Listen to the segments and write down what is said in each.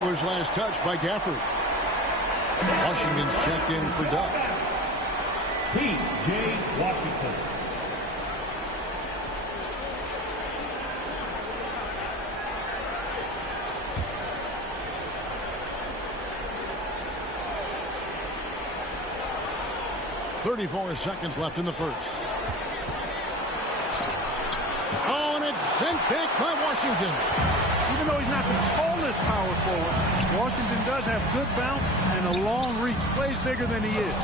Was last touched by Gafford. Washington's checked in for Doug. P.J. Washington. .34 seconds left in the first. Oh, and it's sent big by Washington. Even though he's not the tallest power forward, Washington does have good bounce and a long reach. Plays bigger than he is.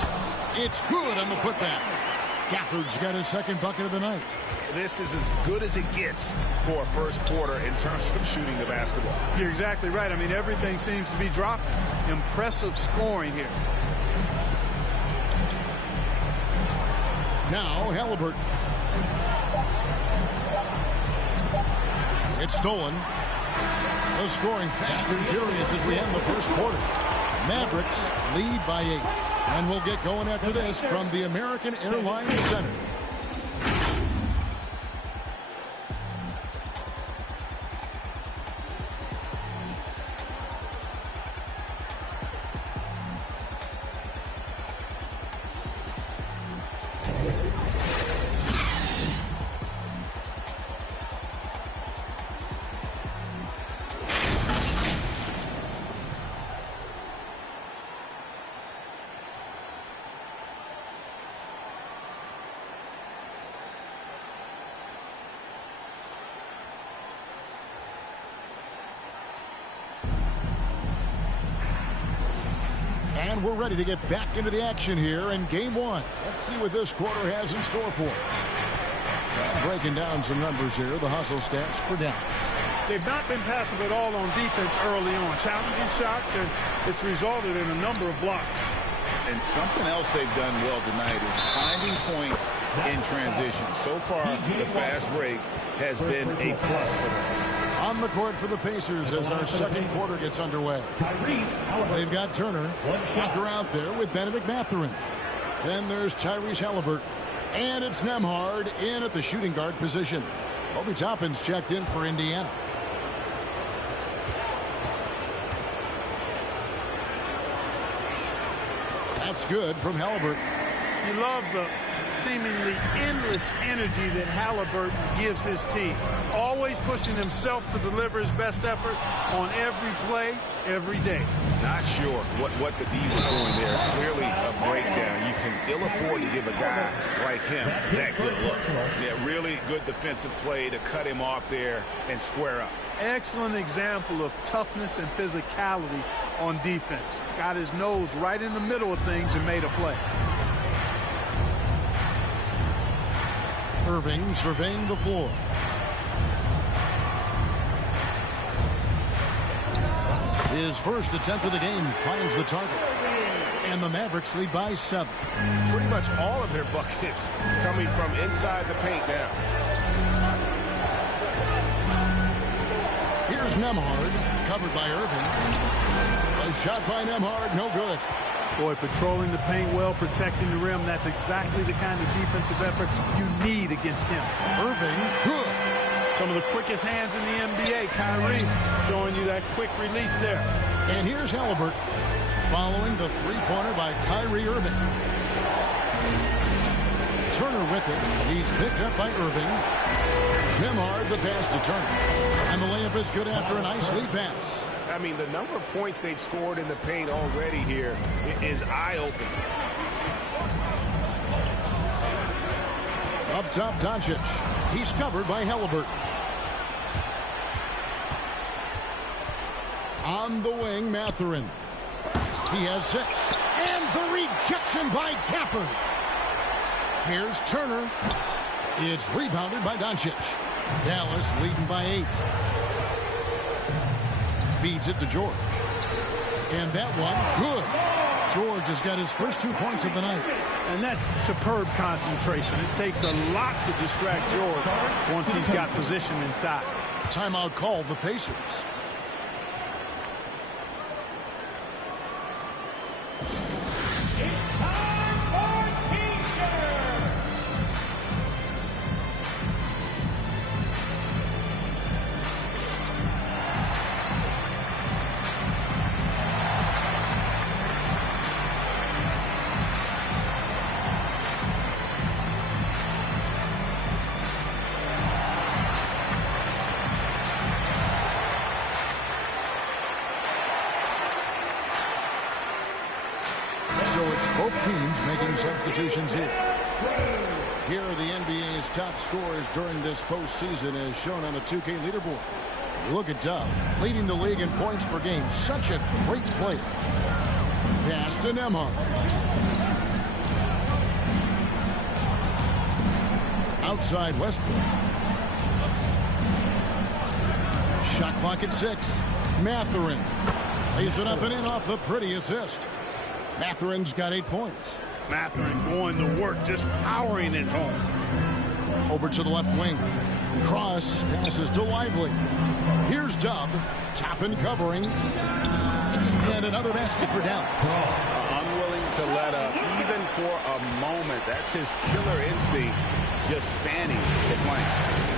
It's good on the putback. Gafford's got his second bucket of the night. This is as good as it gets for a first quarter in terms of shooting the basketball. You're exactly right. I mean, everything seems to be dropping. Impressive scoring here. Now Halliburton. It's stolen. The scoring fast and furious as we end the first quarter. Mavericks lead by 8. And we'll get going after this from the American Airlines Center. And we're ready to get back into the action here in game one. Let's see what this quarter has in store for us. Breaking down some numbers here, the hustle stats for Dallas. They've not been passive at all on defense early on. Challenging shots, and it's resulted in a number of blocks. And something else they've done well tonight is finding points in transition. So far, the fast break has been a plus for them. On the court for the Pacers as our second quarter gets underway. They've got Turner. Walker out there with Benedict Mathurin. Then there's Tyrese Halliburton. And it's Nembhard in at the shooting guard position. Obi Toppin's checked in for Indiana. That's good from Halliburton. You love the seemingly endless energy that Halliburton gives his team. Always pushing himself to deliver his best effort on every play, every day. Not sure what the D was doing there. Clearly a breakdown. You can ill afford to give a guy like him that good look. Yeah, really good defensive play to cut him off there and square up. Excellent example of toughness and physicality on defense. Got his nose right in the middle of things and made a play. Irving surveying the floor. His first attempt of the game finds the target. And the Mavericks lead by 7. Pretty much all of their buckets coming from inside the paint now. Here's Nembhard, covered by Irving. A shot by Nembhard, no good. Boy, patrolling the paint well, protecting the rim. That's exactly the kind of defensive effort you need against him. Irving, good. Some of the quickest hands in the NBA. Kyrie showing you that quick release there. And here's Halliburton following the three-pointer by Kyrie Irving. Turner with it. He's picked up by Irving. Nembhard the pass to Turner. And the layup is good after a nice lead pass. I mean, the number of points they've scored in the paint already here is eye-opening. Up top, Doncic. He's covered by Halliburton. On the wing, Mathurin. He has 6. And the rejection by Gafford. Here's Turner. It's rebounded by Doncic. Dallas leading by 8. Feeds it to George. And that one, good. George has got his first 2 points of the night. And that's superb concentration. It takes a lot to distract George once he's got position inside. Timeout called the Pacers. It's time for T-shirt. it's both teams making substitutions here. Here are the NBA's top scorers during this postseason as shown on the 2K leaderboard. You look at Dub, leading the league in points per game. Such a great player. Pass to Nembhard. Outside Westbrook. Shot clock at 6. Mathurin lays it up and in off the pretty assist. Mathurin's got 8 points. Mathurin going to work, just powering it home. Over to the left wing. Cross passes to Lively. Here's Dub. Top and covering. And another basket for Dallas. Unwilling to let up, even for a moment. That's his killer instinct, just spanning the flank.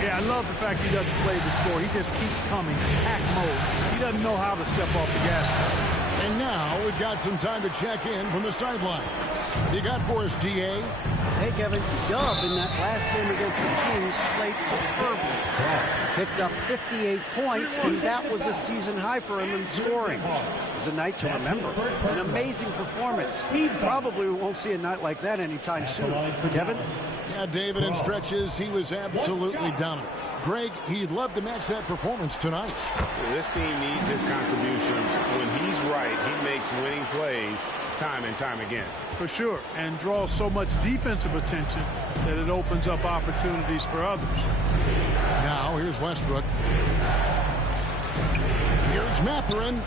Yeah, I love the fact he doesn't play the score. He just keeps coming, attack mode. He doesn't know how to step off the gas pedal. And now we've got some time to check in from the sideline. You got for us, DA? Hey, Kevin, Dub in that last game against the Kings played superbly. Picked up 58 points, and that was a season high for him in scoring. It was a night to remember. An amazing performance. Probably we won't see a night like that anytime soon. Kevin? Yeah, David, in stretches, he was absolutely dominant. Greg, he'd love to match that performance tonight. This team needs his contributions. When he's right, he makes winning plays time and time again. For sure, and draws so much defensive attention that it opens up opportunities for others. Now, here's Westbrook. Here's Mathurin.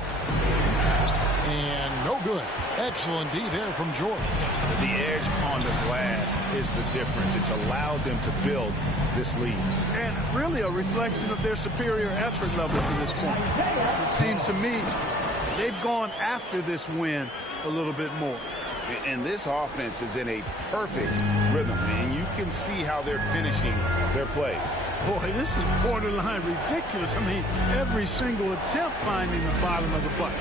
And no good. Excellent D there from George. The edge on the glass is the difference. It's allowed them to build this lead. And really a reflection of their superior effort level to this point. It seems to me they've gone after this win a little bit more. And this offense is in a perfect rhythm, and you can see how they're finishing their plays. Boy, this is borderline ridiculous. I mean, every single attempt finding the bottom of the bucket.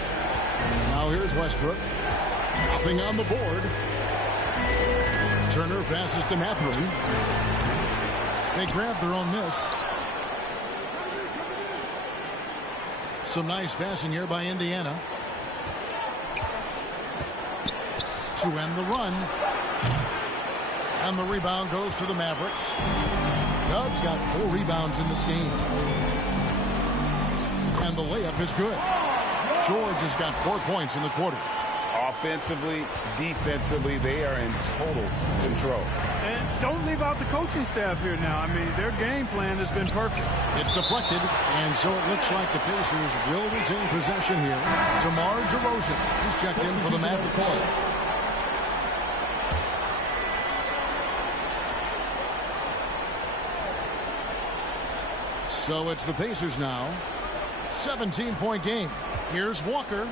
Now here's Westbrook. Nothing on the board. Turner passes to Mathurin. They grab their own miss. Some nice passing here by Indiana. To end the run. And the rebound goes to the Mavericks. Dub's got 4 rebounds in this game. And the layup is good. George has got 4 points in the quarter. Offensively, defensively, they are in total control. And don't leave out the coaching staff here now. I mean, their game plan has been perfect. It's deflected, and so it looks like the Pacers will retain possession here. DeMar DeRozan, he's checked in for the Mavericks. So it's the Pacers now. 17-point game. Here's Walker.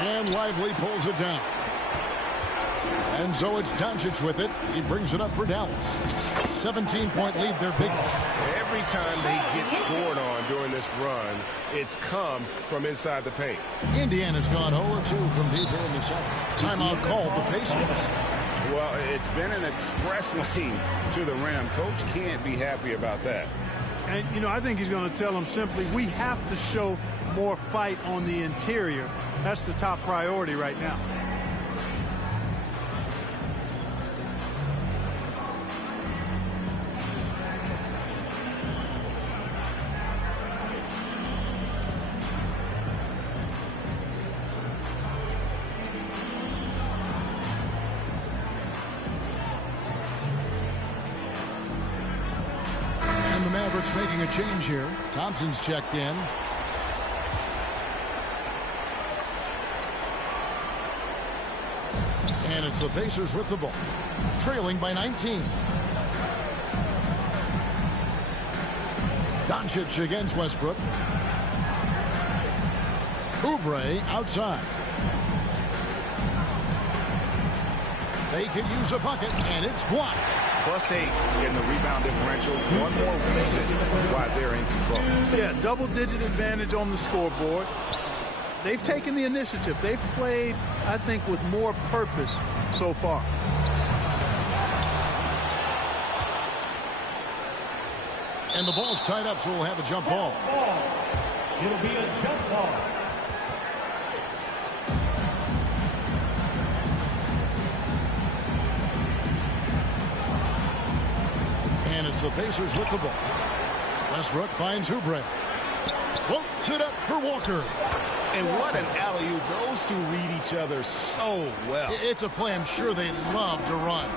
And Lively pulls it down. And so it's Doncic with it. He brings it up for Dallas. 17-point lead, their biggest. Every time they get scored on during this run, it's come from inside the paint. Indiana's gone 0-2 from deep here in the second. Timeout called the Pacers. Well, it's been an express lane to the rim. Coach can't be happy about that. And, you know, I think he's going to tell them simply, we have to show more fight on the interior. That's the top priority right now. And the Mavericks making a change here. Thompson's checked in. And it's the Pacers with the ball, trailing by 19. Doncic against Westbrook. Oubre outside. They could use a bucket, and it's blocked. +8 in the rebound differential. One more reason why they're in control. Yeah, double-digit advantage on the scoreboard. They've taken the initiative. They've played, I think, with more purpose so far. And the ball's tied up, so we'll have a jump ball. It'll be a jump ball. It's the Pacers with the ball. Westbrook finds Oubre. Floats it up for Walker. And what an alley-oop. Those two read each other so well. It's a play I'm sure they love to run.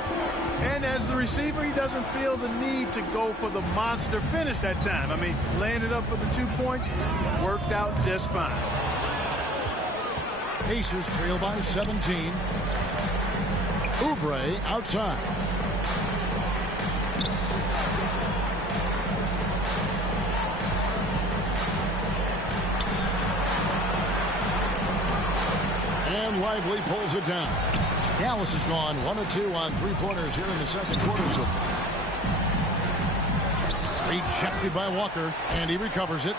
And as the receiver, he doesn't feel the need to go for the monster finish that time. I mean, laying it up for the 2 points worked out just fine. Pacers trail by 17. Oubre outside. And Lively pulls it down. Dallas has gone 1 of 2 on three-pointers here in the second quarter so far. Rejected by Walker, and he recovers it.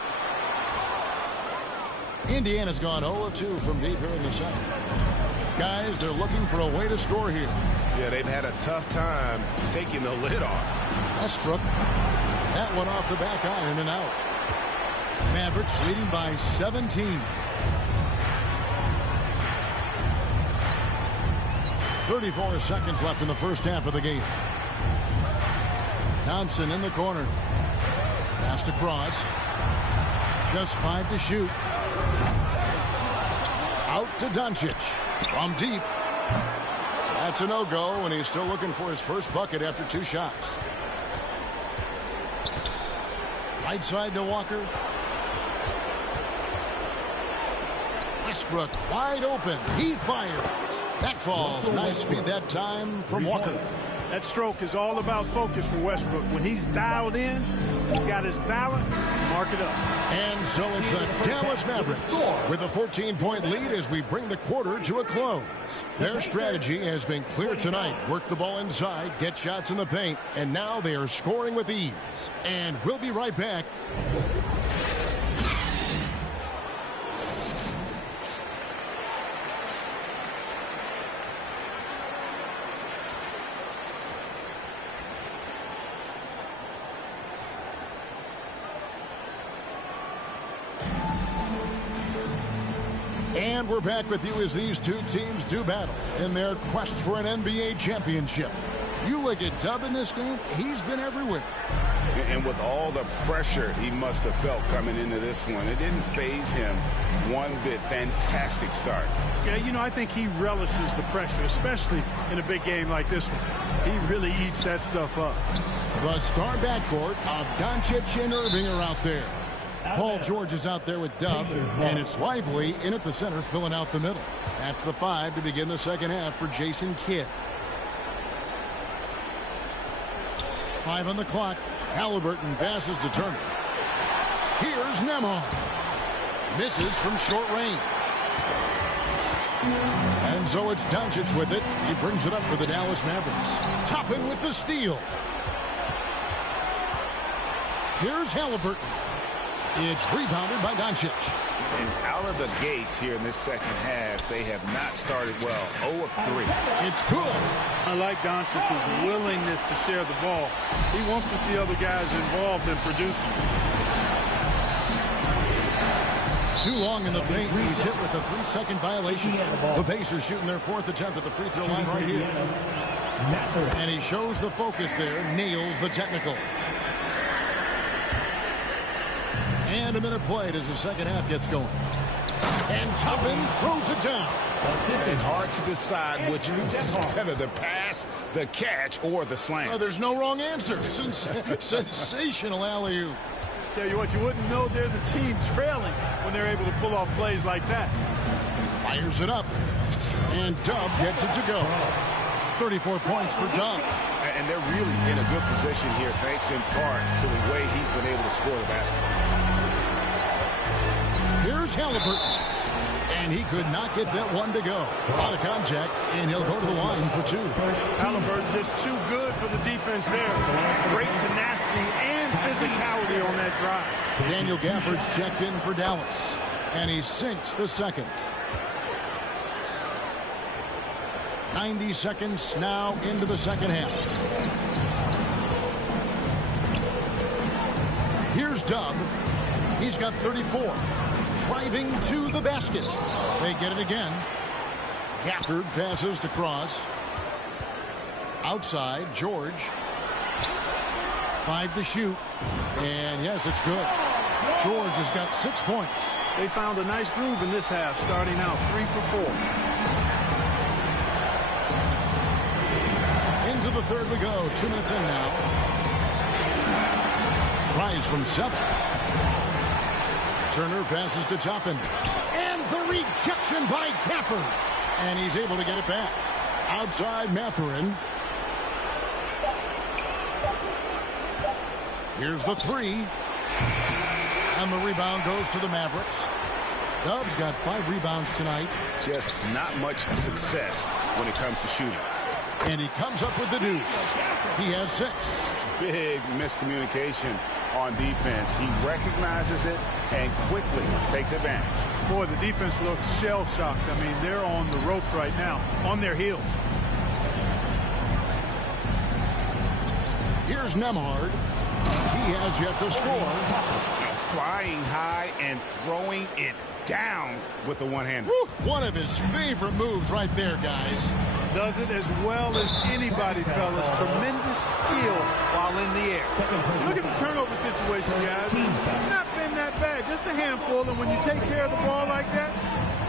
Indiana's gone 0 of 2 from deep here in the second. Guys, they're looking for a way to score here. Yeah, they've had a tough time taking the lid off. Westbrook. That one off the back iron and out. Mavericks leading by 17. 34 seconds left in the first half of the game. Thompson in the corner. Pass across. Just 5 to shoot. Out to Doncic. From deep. That's a no-go, and he's still looking for his first bucket after 2 shots. Right side to Walker. Westbrook wide open. He fires. That falls. Nice feed that time from Walker. That stroke is all about focus for Westbrook. When he's dialed in, he's got his balance. Mark it up. And so it's the Dallas Mavericks with a 14-point lead as we bring the quarter to a close. Their strategy has been clear tonight. Work the ball inside, get shots in the paint, and now they are scoring with ease. And we'll be right back. And we're back with you as these two teams do battle in their quest for an NBA championship. You look at Dub in this game, he's been everywhere. And with all the pressure he must have felt coming into this one, it didn't faze him one bit. Fantastic start. Yeah, you know, I think he relishes the pressure, especially in a big game like this one. He really eats that stuff up. The star backcourt of Doncic and Irving are out there. Paul George is out there with Dub, and it's Lively in at the center, filling out the middle. That's the 5 to begin the second half for Jason Kidd. 5 on the clock. Halliburton passes to Turner. Here's Nembhard. Misses from short range. And so it's Doncic with it. He brings it up for the Dallas Mavericks. Toppin with the steal. Here's Halliburton. It's rebounded by Doncic. And out of the gates here in this second half, they have not started well. 0 of 3. It's good. I like Doncic's willingness to share the ball. He wants to see other guys involved in producing. Too long in the paint. He's hit with a 3-second violation. The Pacers shooting their 4th attempt at the free throw line right here. And he shows the focus there. Nails the technical. And a minute played as the second half gets going. And Toppin throws it down. And hard to decide which is better, the pass, the catch, or the slam. Oh, there's no wrong answer. Sensational alley-oop. Tell you what, you wouldn't know they're the team trailing when they're able to pull off plays like that. Fires it up. And Dub gets it to go. 34 points for Dub. And they're really in a good position here, thanks in part to the way he's been able to score the basketball. Here's Halliburton. And he could not get that one to go. Out of contact, and he'll go to the line for 2. Halliburton just too good for the defense there. Great tenacity and physicality on that drive. Daniel Gafford's checked in for Dallas. And he sinks the second. 90 seconds now into the second half. Here's Dub. He's got 34. Driving to the basket. They get it again. Gafford passes to Cross. Outside, George. 5 to shoot. And yes, it's good. George has got 6 points. They found a nice groove in this half, starting out 3 for 4. Into the third we go. 2 minutes in now. Tries from 7. Turner passes to Toppin. And the rejection by Gafford. And he's able to get it back. Outside Mathurin. Here's the 3. And the rebound goes to the Mavericks. Dubs got 5 rebounds tonight. Just not much success when it comes to shooting. And he comes up with the deuce. He has 6. Big miscommunication on defense. He recognizes it and quickly takes advantage. Boy, the defense looks shell-shocked. I mean, they're on the ropes right now, on their heels. Here's Nembhard. He has yet to score. Flying high and throwing it down with the one-hander. One of his favorite moves right there, guys. Does it as well as anybody, fellas. Tremendous skill while in the air. Look at the turnover situation, guys. It's not been that bad, just a handful. And when you take care of the ball like that,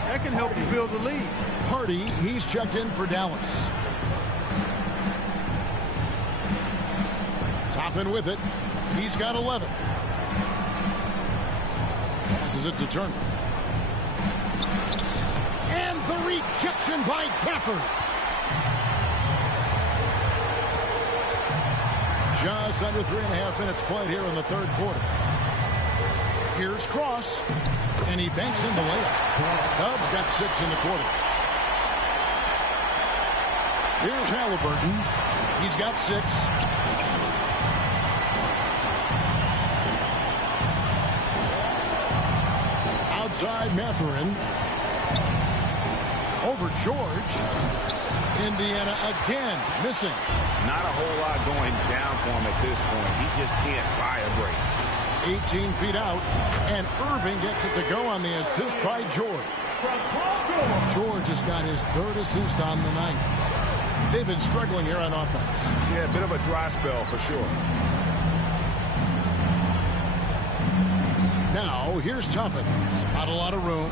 that can help you build a lead. Hardy, he's checked in for Dallas. Toppin with it. He's got 11. Passes it to Turner. And the rejection by Gafford. Just under 3.5 minutes played here in the third quarter. Here's Cross. And he banks in the layup. Dubs got 6 in the quarter. Here's Halliburton. He's got 6. Outside Mathurin. Over George. Indiana again missing. Not a whole lot going down for him at this point. He just can't buy a break. 18 feet out, and Irving gets it to go on the assist by George. George has got his 3rd assist on the night. They've been struggling here on offense. Yeah, a bit of a dry spell for sure. Now, here's Toppin. Not a lot of room.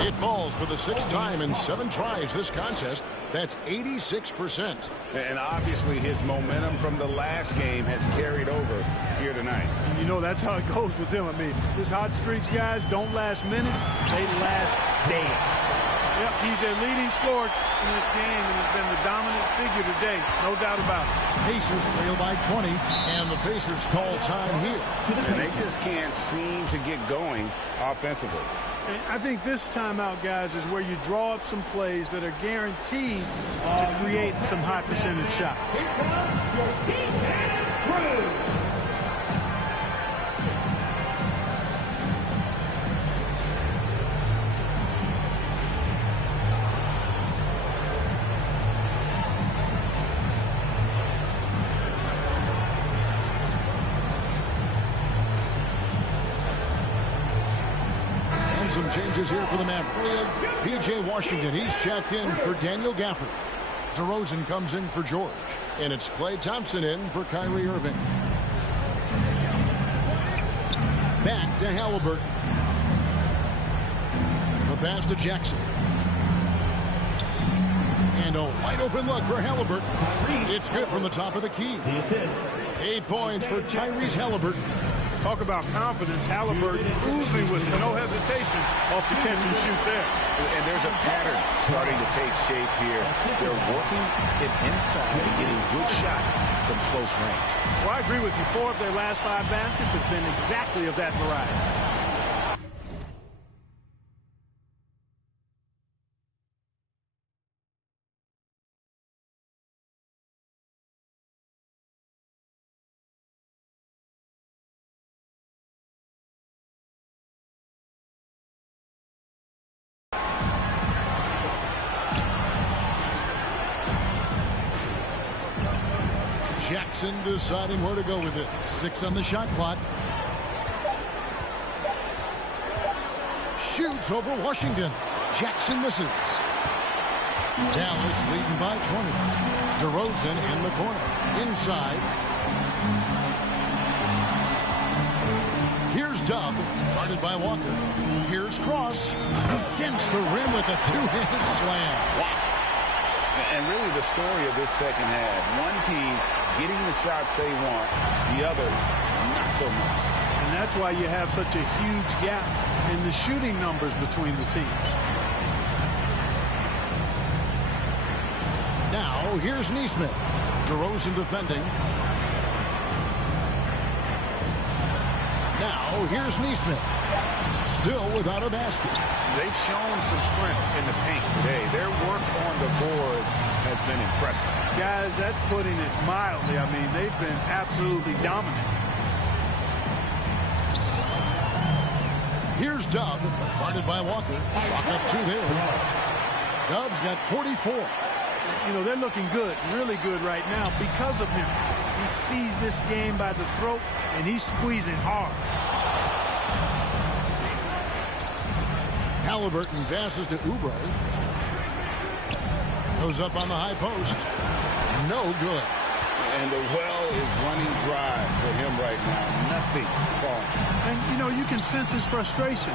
It falls for the 6th time in 7 tries this contest. That's 86%. And obviously his momentum from the last game has carried over here tonight. And you know that's how it goes with him. I mean, his hot streaks, guys, don't last minutes. They last days. Yep, he's their leading scorer in this game and has been the dominant figure today. No doubt about it. Pacers trail by 20, and the Pacers call time here. And they just can't seem to get going offensively. And I think this timeout, guys, is where you draw up some plays that are guaranteed to create some high percentage shots. Some changes here for the Mavericks. P.J. Washington, he's checked in for Daniel Gafford. DeRozan comes in for George. And it's Klay Thompson in for Kyrie Irving. Back to Halliburton. The pass to Jackson. And a wide open look for Halliburton. It's good from the top of the key. 8 points for Tyrese Halliburton. Talk about confidence. Halliburton oozing with no hesitation off the catch and shoot there. And there's a pattern starting to take shape here. They're working it inside and getting good shots from close range. Well, I agree with you. 4 of their last 5 baskets have been exactly of that variety. Jackson deciding where to go with it. 6 on the shot clock. Shoots over Washington. Jackson misses. Dallas leading by 20. DeRozan in the corner. Inside. Here's Dub, guarded by Walker. Here's Cross. He dents the rim with a two-hand slam. Wow. And really the story of this second half. One team getting the shots they want, the other not so much. And that's why you have such a huge gap in the shooting numbers between the teams. Now, here's Nesmith. DeRozan defending. Now, here's Nesmith. Still without a basket. They've shown some strength in the paint today. Their work on the boards has been impressive. Guys, that's putting it mildly. I mean, they've been absolutely dominant. Here's Dub, guarded by Walker. Shot up two there. Dub's got 44. You know, they're looking good, really good right now because of him. He sees this game by the throat, and he's squeezing hard. Halliburton passes to Oubre. Goes up on the high post. No good. And the well is running dry for him right now. Nothing falling. And, you know, you can sense his frustration.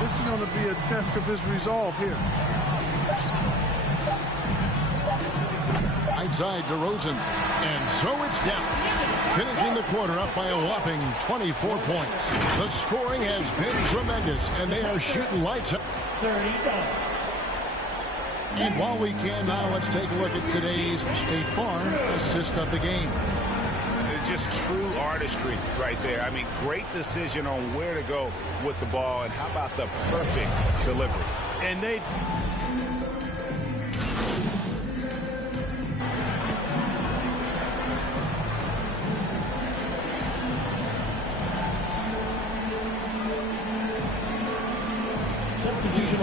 This is going to be a test of his resolve here. Outside DeRozan. And so it's Dallas, finishing the quarter up by a whopping 24 points. The scoring has been tremendous, and they are shooting lights up. 30 And while we can now, let's take a look at today's State Farm assist of the game. Just true artistry right there. I mean, great decision on where to go with the ball, and how about the perfect delivery? And they...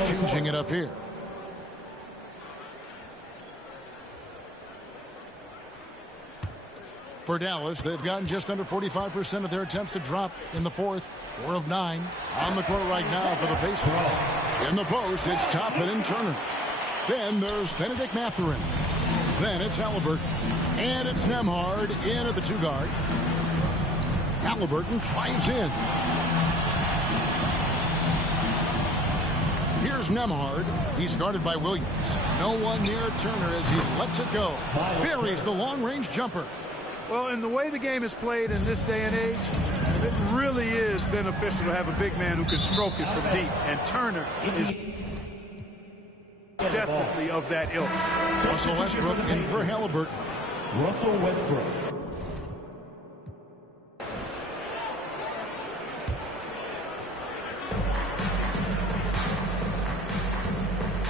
Changing it up here. For Dallas, they've gotten just under 45% of their attempts to drop in the fourth. 4 of 9. On the court right now for the Pacers. In the post, it's Toppin and Turner. Then there's Benedict Mathurin. Then it's Halliburton. And it's Nembhard in at the 2-guard. Halliburton drives in. Here's Nembhard. He's guarded by Williams. No one near Turner as he lets it go. Buries the long-range jumper. Well, in the way the game is played in this day and age, it really is beneficial to have a big man who can stroke it from deep. And Turner is definitely of that ilk. Russell Westbrook in for Halliburton. Russell Westbrook.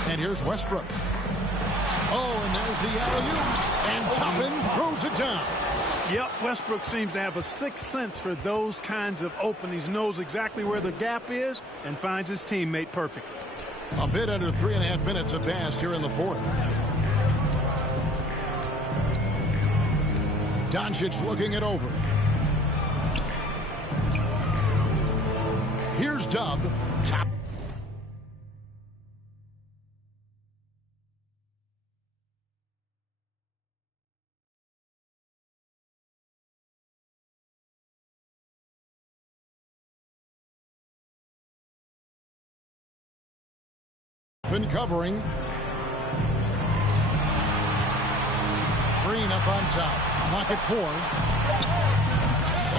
And here's Westbrook. Oh, and there's the alley-oop. And Toppin throws it down. Yep, Westbrook seems to have a sixth sense for those kinds of openings. Knows exactly where the gap is and finds his teammate perfectly. A bit under 3.5 minutes have passed here in the fourth. Doncic looking it over. Here's Dub. Top. Been covering. Green up on top. Clock at 4.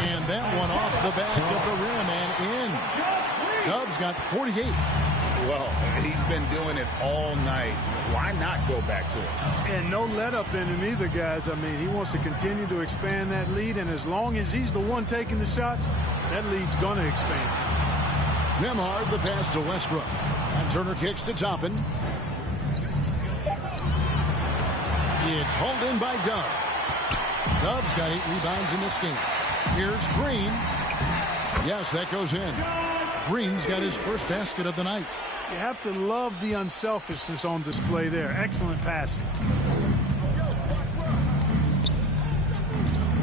And that one off the back of the rim and in. Dub's got 48. Well, he's been doing it all night. Why not go back to it? And no let up in him either, guys. I mean, he wants to continue to expand that lead, and as long as he's the one taking the shots, that lead's going to expand. Nembhard the pass to Westbrook. And Turner kicks to Toppin. It's hauled in by Dub. Dub's got 8 rebounds in this game. Here's Green. Yes, that goes in. Green's got his first basket of the night. You have to love the unselfishness on display there. Excellent passing.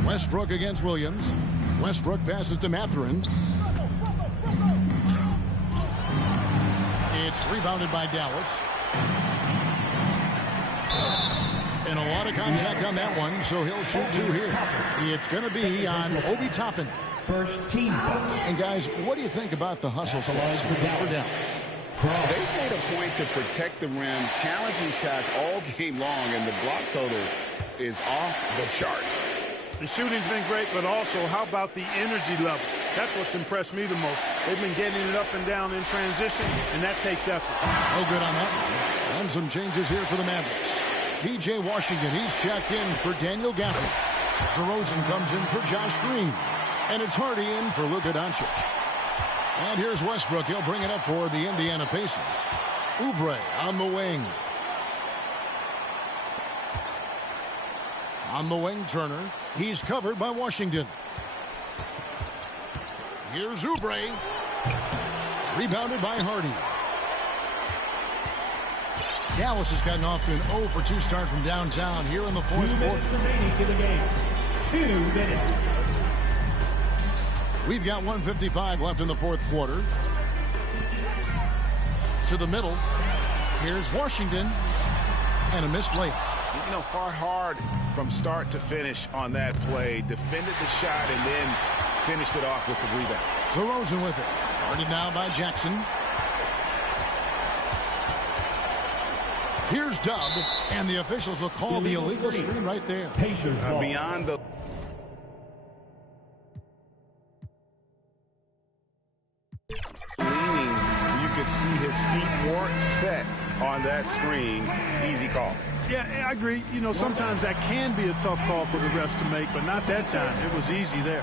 Westbrook against Williams. Westbrook passes to Mathurin. It's rebounded by Dallas. And a lot of contact on that one, so he'll shoot two here. It's going to be on Obi Toppin. First team foul. And guys, what do you think about the hustle spots for Dallas? They've made a point to protect the rim, challenging shots all game long, and the block total is off the chart. The shooting's been great, but also how about the energy level? That's what's impressed me the most. They've been getting it up and down in transition, and that takes effort. No good on that one. And some changes here for the Mavericks. P.J. Washington, he's checked in for Daniel Gafford. DeRozan comes in for Josh Green. And it's Hardy in for Luka Doncic. And here's Westbrook. He'll bring it up for the Indiana Pacers. Oubre on the wing. On the wing, Turner. He's covered by Washington. Here's Oubre. Rebounded by Hardy. Dallas has gotten off to an 0 for 2 start from downtown here in the fourth quarter. 2 minutes remaining in the game. 2 minutes. We've got 1:55 left in the fourth quarter. To the middle. Here's Washington. And a missed layup. You know, fought hard from start to finish on that play. Defended the shot and then finished it off with the rebound. DeRozan with it. Guarded now by Jackson. Here's Dub. And the officials will call the illegal screen right there. Pacers ball. Beyond the... leaning, you could see his feet weren't set on that screen. Easy call. Yeah, I agree. You know, sometimes that can be a tough call for the refs to make, but not that time. It was easy there.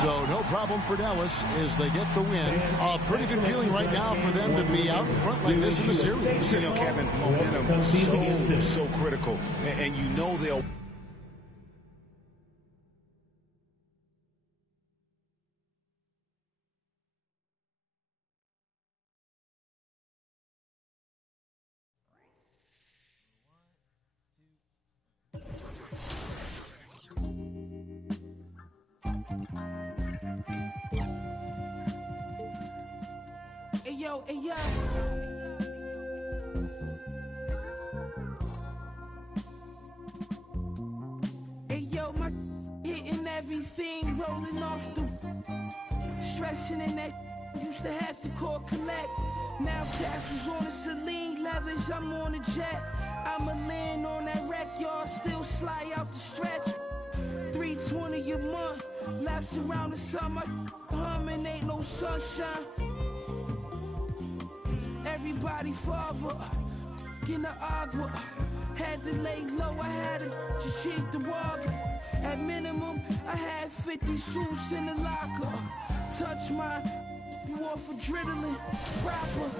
So no problem for Dallas as they get the win. A pretty good feeling right now for them to be out in front like this in the series. You know, Kevin, momentum so critical. And you know they'll... Hey yo. Hey yo, my hitting everything, rolling off the stressing in that used to have to call collect. Now tassels on the Celine, leathers, I'm on a jet. I'ma land on that wreck, y'all still slide out the stretch. 320 a month, laps around the summer, humming, ain't no sunshine. Everybody father, in the agua. Had to lay low, I had to cheat the water. At minimum, I had 50 suits in the locker. Touch my, you off adrenaline, proper.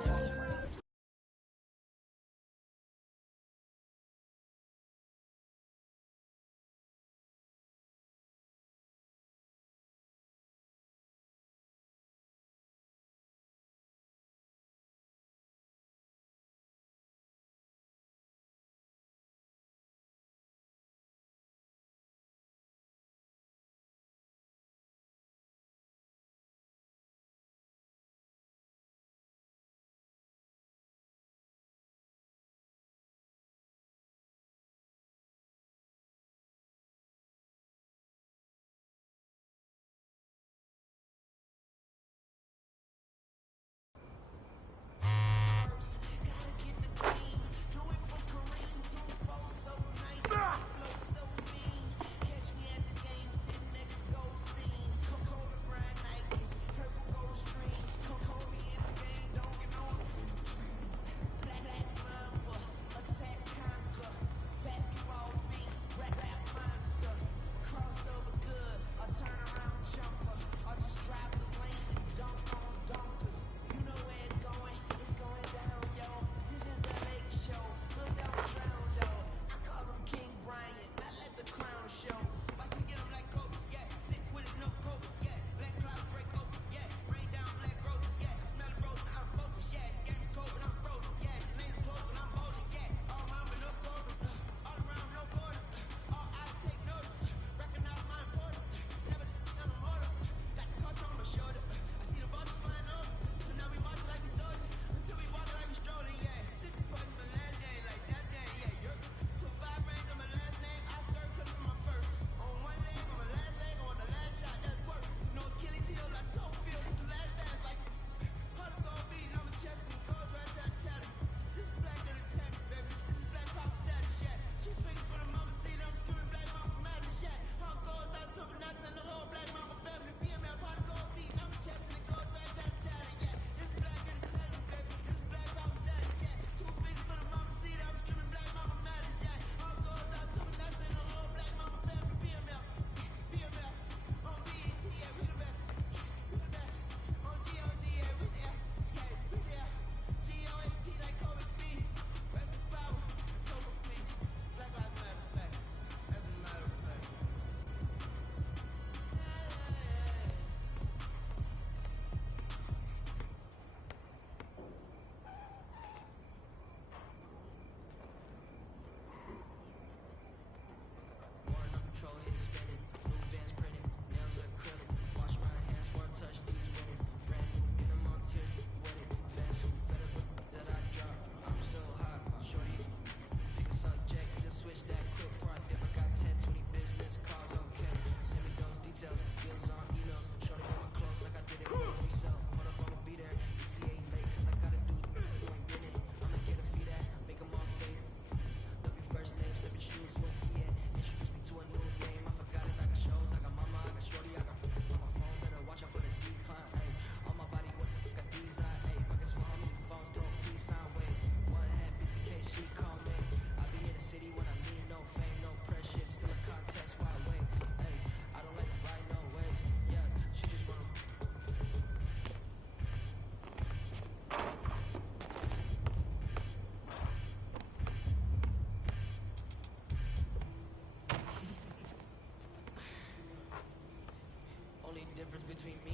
between me